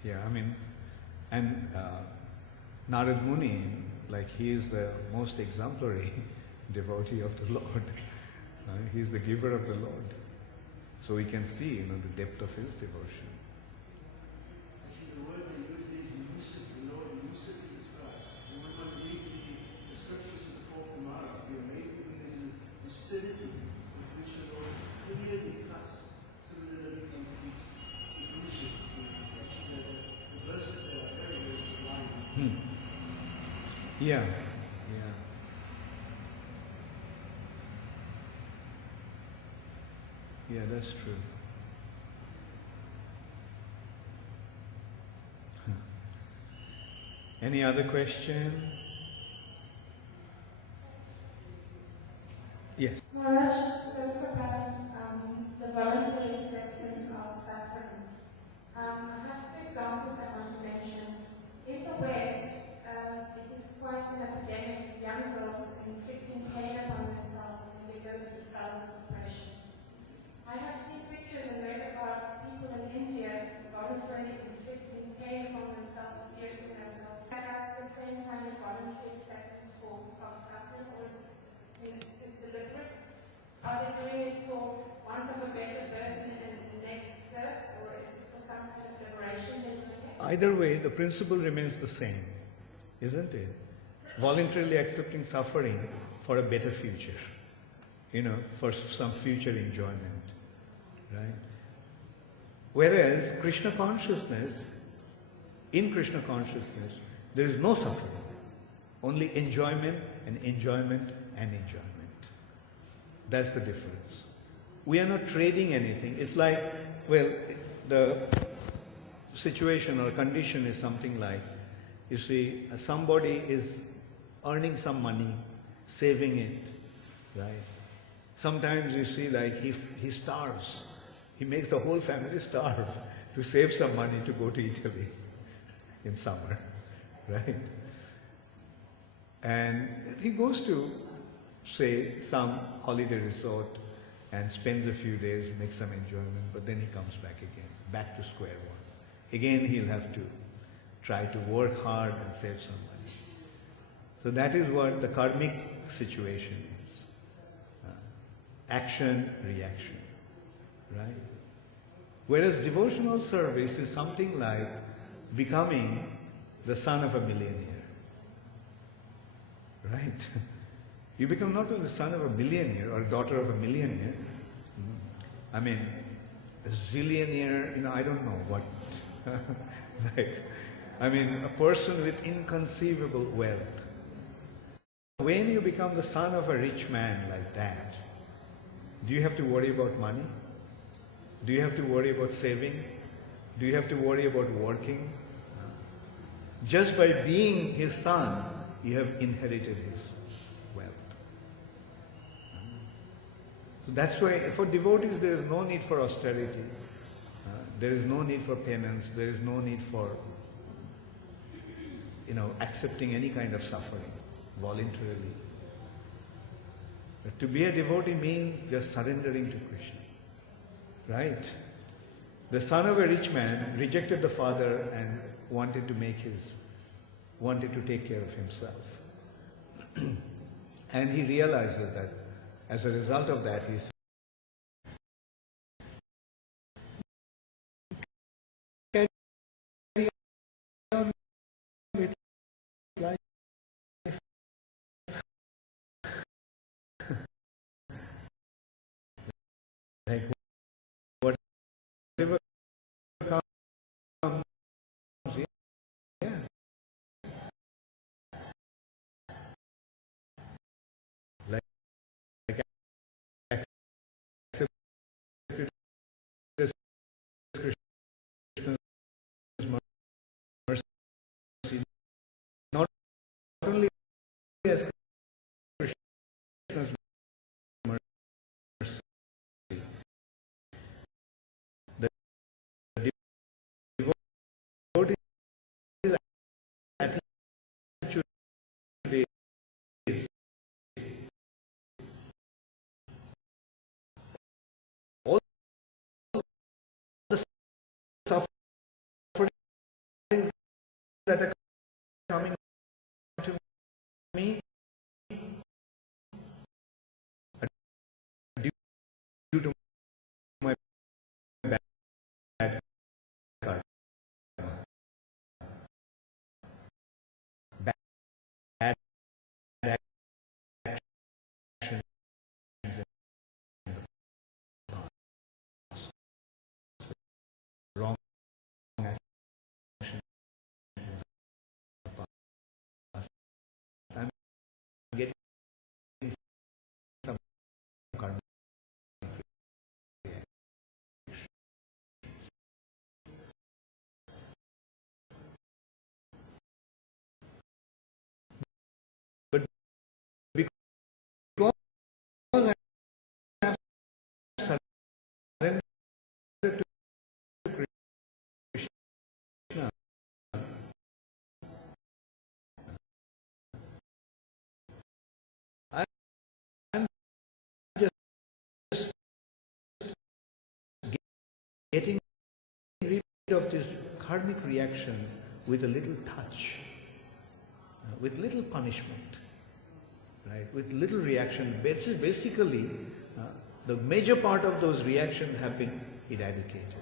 yeah, and Narad Muni, like he is the most exemplary devotee of the Lord. He is the giver of the Lord. So we can see, the depth of his devotion. Actually, the word they use is elusive, the Lord elusively described. And when one reads the scriptures of the four Kumaras, the amazing lucidity with which the Lord clearly cuts through these illusions. Actually, the verses there are very, very sublime. Yeah. Yeah, that's true. Any other question? Yes. Maharaj spoke about the voluntary acceptance of suffering. I have two examples I want to mention. In the West, it is quite an epidemic of young girls inflicting pain upon themselves when they go through spells of depression. I have seen pictures and read about people in India voluntarily inflicting pain upon themselves, piercing themselves. That's the same kind of voluntary acceptance of suffering, or is deliberate? Are they doing it for want of a better birth in the next birth, or is it for some kind of liberation they're doing it? Either way, the principle remains the same, isn't it? Voluntarily accepting suffering for a better future, for some future enjoyment, right? Whereas Krishna consciousness, in Krishna consciousness, there is no suffering, only enjoyment and enjoyment and enjoyment. That's the difference. We are not trading anything. It's like, the situation or condition is something like, you see, somebody is earning some money, saving it, right? Sometimes you see like he starves. He makes the whole family starve to save some money to go to Italy in summer, right? And he goes to, say, some holiday resort and spends a few days, makes some enjoyment, but then he comes back again, back to square one. Again, he'll have to try to work hard and save some money. So that is what the karmic situation is. Action, reaction, right? Whereas devotional service is something like becoming the son of a millionaire, right? You become not only the son of a millionaire or daughter of a millionaire, I mean, a zillionaire, I don't know what. A person with inconceivable wealth. When you become the son of a rich man like that, do you have to worry about money? Do you have to worry about saving? Do you have to worry about working? Just by being his son, you have inherited his wealth. So that's why for devotees there is no need for austerity. There is no need for penance. There is no need for, accepting any kind of suffering voluntarily. But to be a devotee means just surrendering to Krishna. Right? The son of a rich man rejected the father and wanted to take care of himself. And he realizes that as a result of that, he carry on with life. Like whatever comes, yeah. Like accept Krishna's mercy, not only as Krishna's mercy. The devotee's attitude is all the sufferings that are coming to me are due to my bad karma. Bad actions in the past. Wrong actions in the past. I'm getting some karma. have surrendered to Krishna. I'm just getting rid of this karmic reaction with a little touch, with little punishment, right? With little reaction. Basically, the major part of those reactions have been eradicated.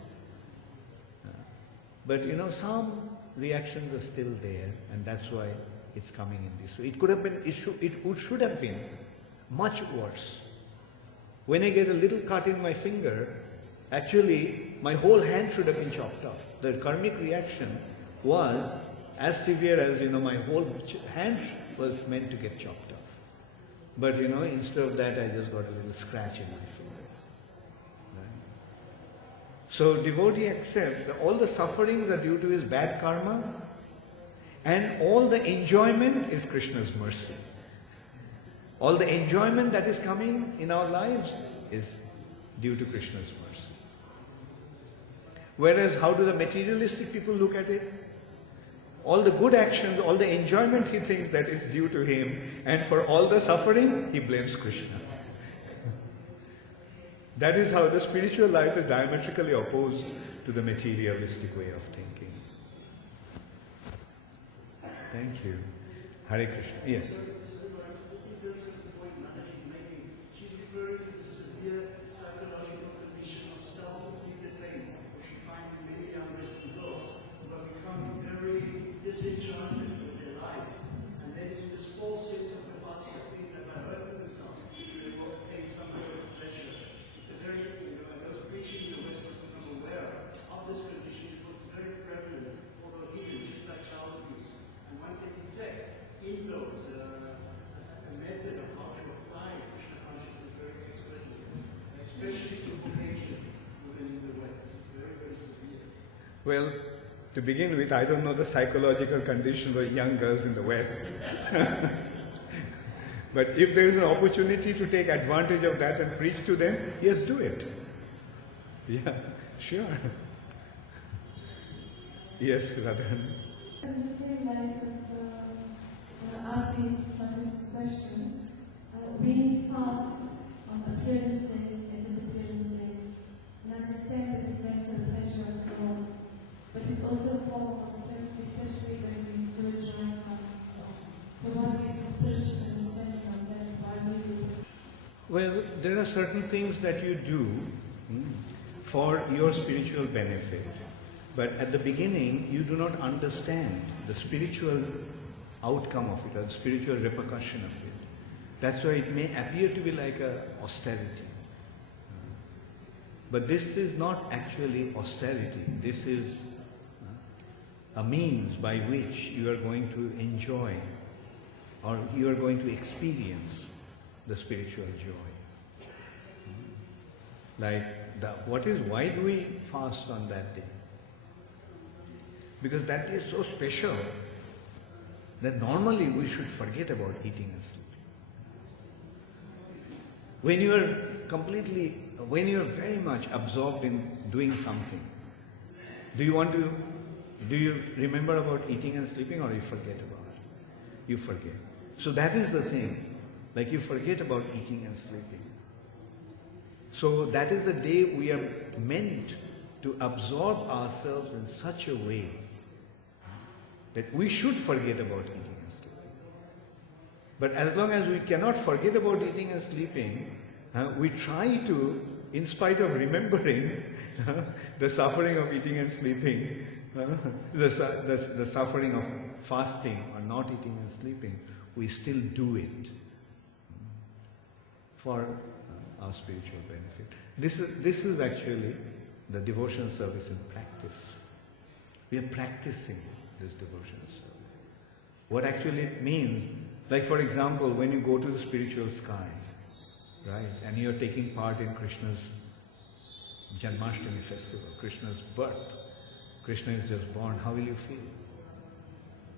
But some reactions are still there, and that's why it's coming in this way. It could have been, it should have been much worse. When I get a little cut in my finger, actually my whole hand should have been chopped off. The karmic reaction was as severe as, my whole hand was meant to get chopped off. But, instead of that, I just got a little scratch in my finger. Right? So devotee accepts that all the sufferings are due to his bad karma, and all the enjoyment is Krishna's mercy. All the enjoyment that is coming in our lives is due to Krishna's mercy. Whereas how do the materialistic people look at it? All the good actions, all the enjoyment he thinks that is due to him, and for all the suffering, he blames Krishna. That is how the spiritual life is diametrically opposed to the materialistic way of thinking. Thank you. Hare Krishna. Yes. Just in terms of the point Nanaji's making, she's referring to the severe psychological condition of self-inflicted pain, which we find in many young Western girls who have become very disenchanted with their lives. And then in this false sense of the past, I think that by hurting themselves, they will obtain some kind of pleasure. It's a very, and those preaching in the West have become aware of this condition. It was very prevalent, although hidden, just like child abuse. And one can detect in those a method of how to apply Krishna consciousness very expertly, especially to vocation within the West. It's very, very severe. Well, to begin with, I don't know the psychological conditions of young girls in the West. But if there is an opportunity to take advantage of that and preach to them, yes, do it. Yeah, sure. Yes, Radhan. In the same light of asking Manish's question, we fast on appearance days and disappearance days, and understand that it's meant for the pleasure of the Lord. But it's also a form of strength, especially when we do a dry fast. So what is the spiritual understanding of that? Why we do it? Well, there are certain things that you do for your spiritual benefit. But at the beginning, you do not understand the spiritual outcome of it or the spiritual repercussion of it. That's why it may appear to be like a austerity. But this is not actually austerity. This is a means by which you are going to enjoy or you are going to experience the spiritual joy. Why do we fast on that day? Because that day is so special that normally we should forget about eating and sleeping. When you are very much absorbed in doing something, do you remember about eating and sleeping, or you forget about it? You forget. So that is the thing. Like you forget about eating and sleeping. So that is the day we are meant to absorb ourselves in such a way that we should forget about eating and sleeping. But as long as we cannot forget about eating and sleeping, we try to, in spite of remembering the suffering of eating and sleeping, the suffering of fasting or not eating and sleeping, we still do it for our spiritual benefit. This is actually the devotion service in practice. We are practicing this devotion service. What actually it means, like for example, when you go to the spiritual sky, right, and you are taking part in Krishna's Janmashtami festival, Krishna's birth, Krishna is just born, how will you feel?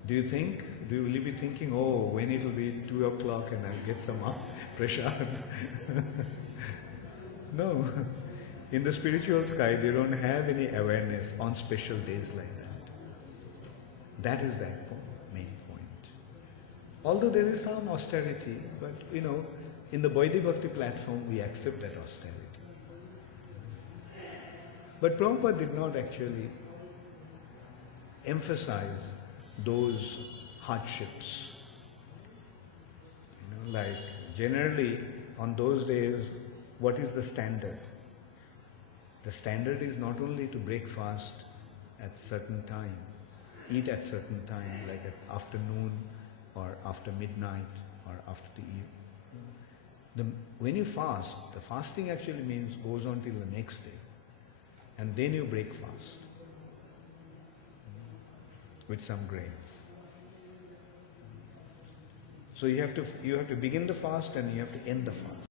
Do you really be thinking, oh, when it will be 2 o'clock and I'll get some prasad? No. In the spiritual sky, they don't have any awareness on special days like that. That is that main point. Although there is some austerity, but in the Vaidhi Bhakti platform, we accept that austerity. But Prabhupada did not actually emphasize those hardships. Like generally on those days, what is the standard? The standard is not only to break fast at certain time, eat at certain time, like at afternoon or after midnight or after the evening. When you fast, the fasting actually means goes on till the next day. And then you break fast with some grain. So you have to begin the fast and you have to end the fast.